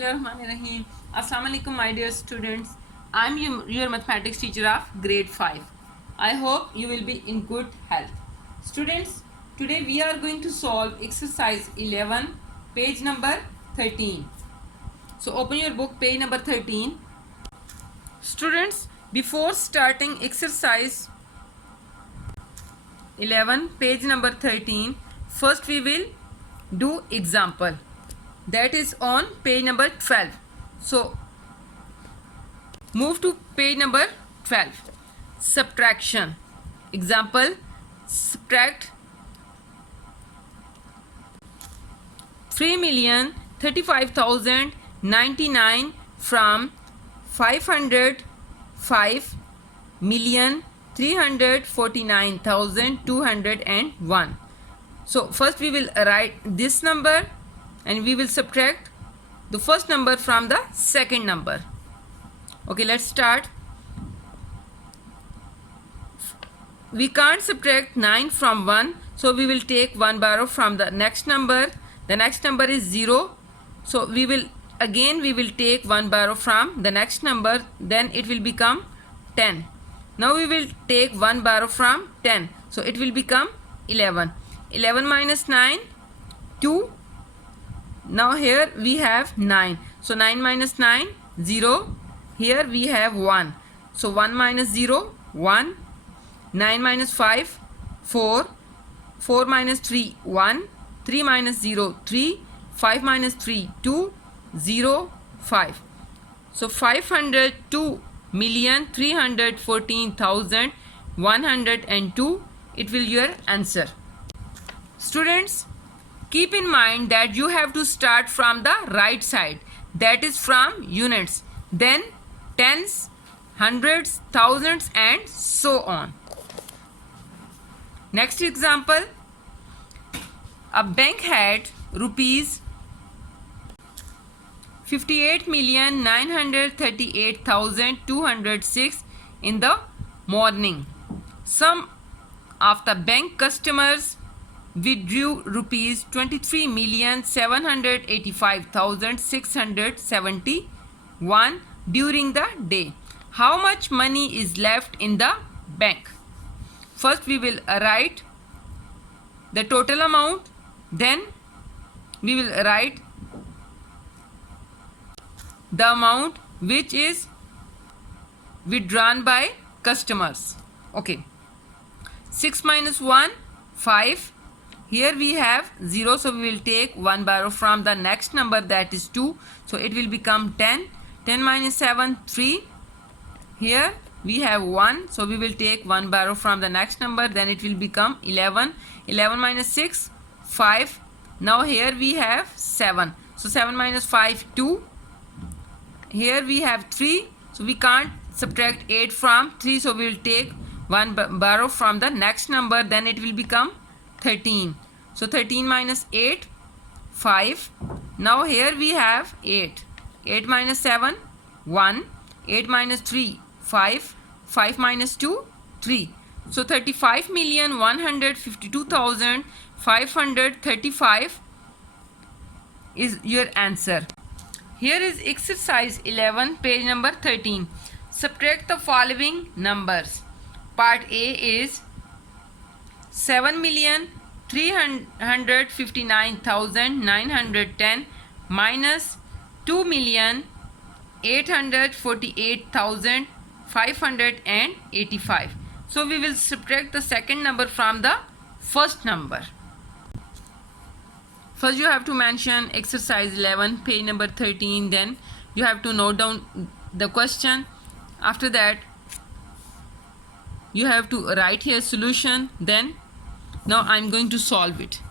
Bismillahirrahmanirrahim. Assalamu alaikum, my dear students. I'm your mathematics teacher of grade 5. I hope you will be in good health. Students, today we are going to solve exercise 11, page number 13. So open your book, page number 13. Students, before starting exercise 11, page number 13, first we will do example. That is on page number 12. So move to page number 12. Subtraction. Example, subtract 3,035,099 from 505,349,201. So first we will write this number and we will subtract the first number from the second number. Okay, let's start. We can't subtract 9 from 1, so we will take 1 borrow from the next number. The next number is 0, so we will take 1 borrow from the next number, then it will become 10. Now we will take 1 borrow from 10, so it will become 11. 11 minus 9, 2. Now here we have 9. So 9 minus 9, 0. Here we have 1. So 1 minus 0, 1. 9 minus 5, 4. 4 minus 3, 1. 3 minus 0, 3. 5 minus 3, 2. 0, 5. So 502,314,102. It will your answer. Students, keep in mind that you have to start from the right side, that is from units, then tens, hundreds, thousands and so on. Next example, a bank had rupees 58,938,206 in the morning. Some of the bank customers withdrew rupees 23,785,671 during the day. How much money is left in the bank? First we will write the total amount, then we will write the amount which is withdrawn by customers. Okay, 6 minus 1, 5. Here we have 0, so we will take 1 borrow from the next number, that is 2. So it will become 10. 10 minus 7, 3. Here we have 1, so we will take 1 borrow from the next number, then it will become 11. 11 minus 6, 5. Now here we have 7. So 7 minus 5, 2. Here we have 3. So we can't subtract 8 from 3, so we will take 1 borrow from the next number, then it will become 13. So 13 minus 8, 5. Now here we have 8. 8 minus 7, 1. 8 minus 3, 5. 5 minus 2, 3. So 35,152,535 is your answer. Here is exercise 11, page number 13. Subtract the following numbers. Part A is 7,359,910 minus 2,848,585. So we will subtract the second number from the first number. First you have to mention exercise 11, page number 13. Then you have to note down the question. After that you have to write here solution. Then now I am going to solve it.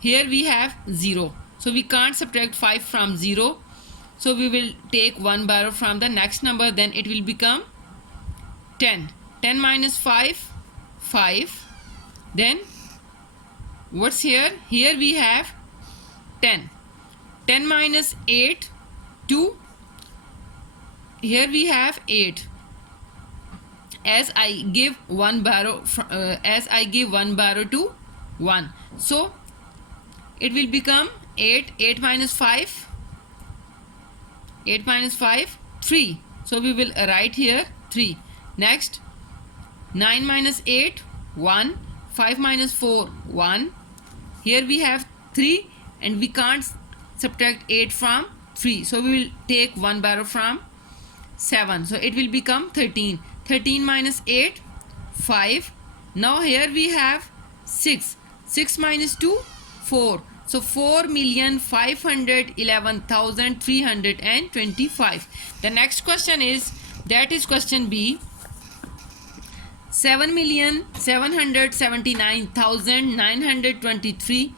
Here we have 0, so we can't subtract 5 from 0, so we will take 1 borrow from the next number, then it will become 10. 10 minus 5, 5. Then what's here? Here we have 10. 10 minus 8, 2. Here we have 8. As I give 1 borrow to 1, so it will become 8. 8 minus 5, 8 minus 5, 3. So we will write here 3. Next, 9 minus 8, 1. 5 minus 4, 1. Here we have 3 and we can't subtract 8 from 3. So we will take 1 borrow from 7. So it will become 13. 13 minus 8, 5. Now here we have 6. 6 minus 2, 4. So 4,511,325. The next question is, that is question B. 7,779,923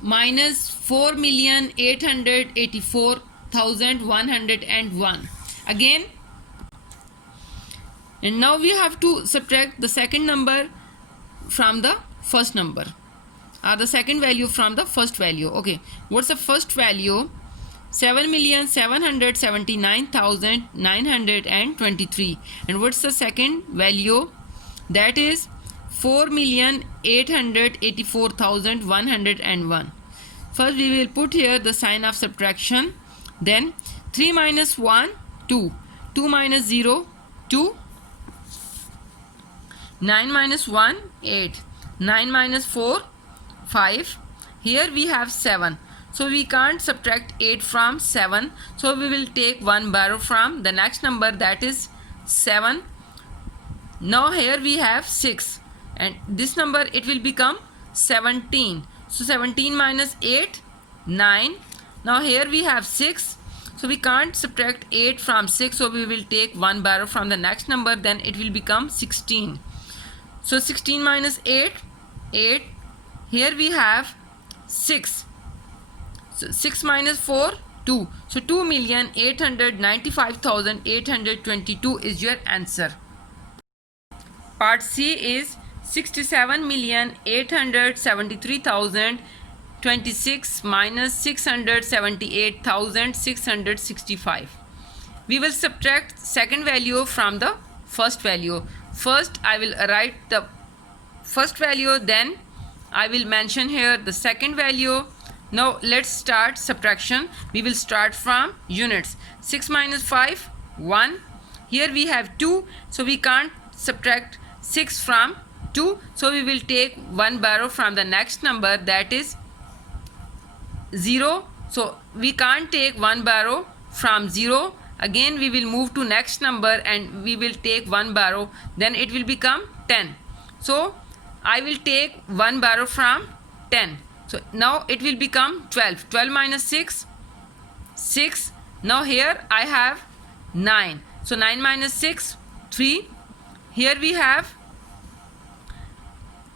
minus 4,884,101. Again, and now we have to subtract the second number from the first number, or the second value from the first value. Okay, what's the first value? 7,779,923. And what's the second value? That is 4,884,101. First we will put here the sign of subtraction. Then 3 minus 1, 2. 2 minus 0, 2. 9 minus 1, 8. 9 minus 4, 5. Here we have 7. So we can't subtract 8 from 7. So we will take 1 borrow from the next number, that is 7. Now here we have 6. And this number, it will become 17. So 17 minus 8, 9. Now here we have 6. So we can't subtract 8 from 6. So we will take 1 borrow from the next number. Then it will become 16. So 16 minus 8, 8. Here we have 6. So 6 minus 4, 2. So 2,895,822 is your answer. Part C is 67,873,026 minus 678,665. We will subtract second value from the first value. First I will write the first value, then I will mention here the second value. Now let's start subtraction. We will start from units. 6 minus 5, 1. Here we have 2. So we can't subtract 6 from 2. So we will take 1 borrow from the next number, that is 0. So we can't take 1 borrow from 0. Again we will move to next number and we will take 1 borrow. Then it will become 10. So I will take 1 borrow from 10. So now it will become 12. 12 minus 6, 6. Now here I have 9. So 9 minus 6, 3. Here we have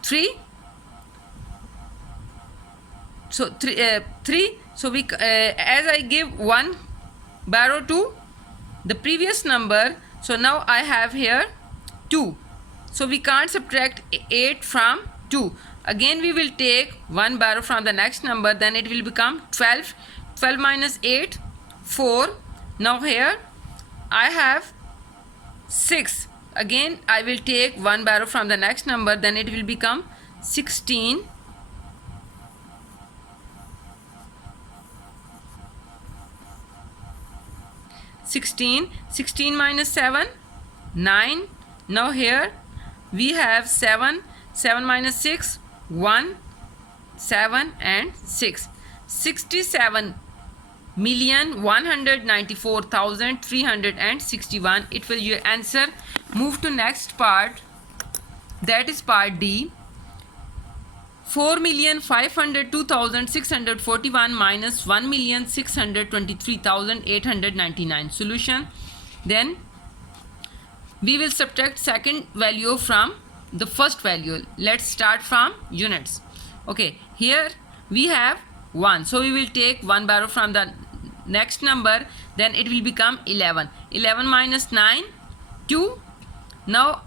3. So 3. So we as I give 1 borrow to the previous number, so now I have here 2. So we can't subtract 8 from 2. Again we will take 1 borrow from the next number, then it will become 12. 12 minus 8, 4. Now here I have 6. Again I will take 1 borrow from the next number, then it will become 16. Sixteen minus 7, 9. Now here we have 7. 7 minus 6, 1. 7 and 6. 67,194,361. It will your answer. Move to next part, that is part D. 4,502,641 minus 1,623,899. Solution. Then we will subtract second value from the first value. Let's start from units. Okay, here we have 1. So we will take 1 borrow from the next number, then it will become 11. 11 minus 9, 2. Now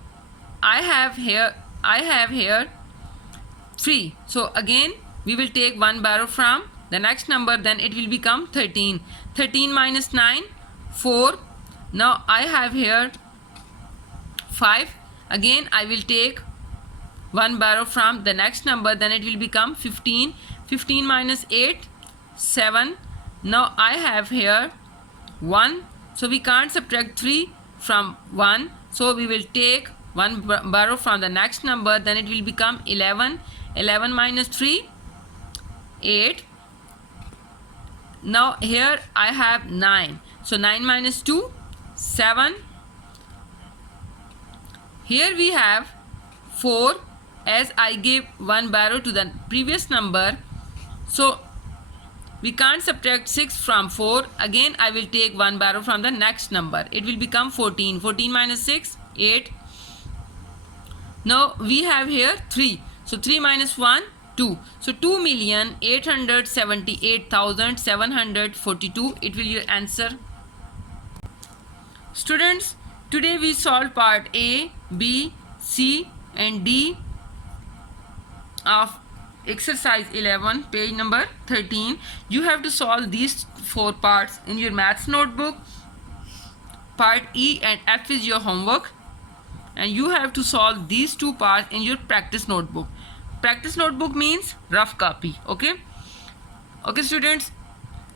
I have here 3. So again we will take 1 borrow from the next number, then it will become 13. 13 minus 9, 4. Now I have here 5. Again I will take 1 borrow from the next number, then it will become 15. 15 minus 8, 7. Now I have here 1. So we can't subtract 3 from 1. So we will take 1 borrow from the next number. Then it will become 11. 11 minus 3, 8. Now here I have 9. So 9 minus 2, 7. Here we have 4, as I gave 1 borrow to the previous number. So we can't subtract 6 from 4. Again I will take 1 borrow from the next number. It will become 14. 14 minus 6, 8. Now we have here 3. So 3 minus 1, 2. So 2,878,742. It will be your answer. Students, today we solved part A, B, C and D of exercise 11, page number 13. You have to solve these 4 parts in your maths notebook. Part E and F is your homework, and you have to solve these 2 parts in your practice notebook. Practice notebook means rough copy. Okay students,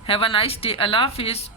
have a nice day. Allah Hafiz.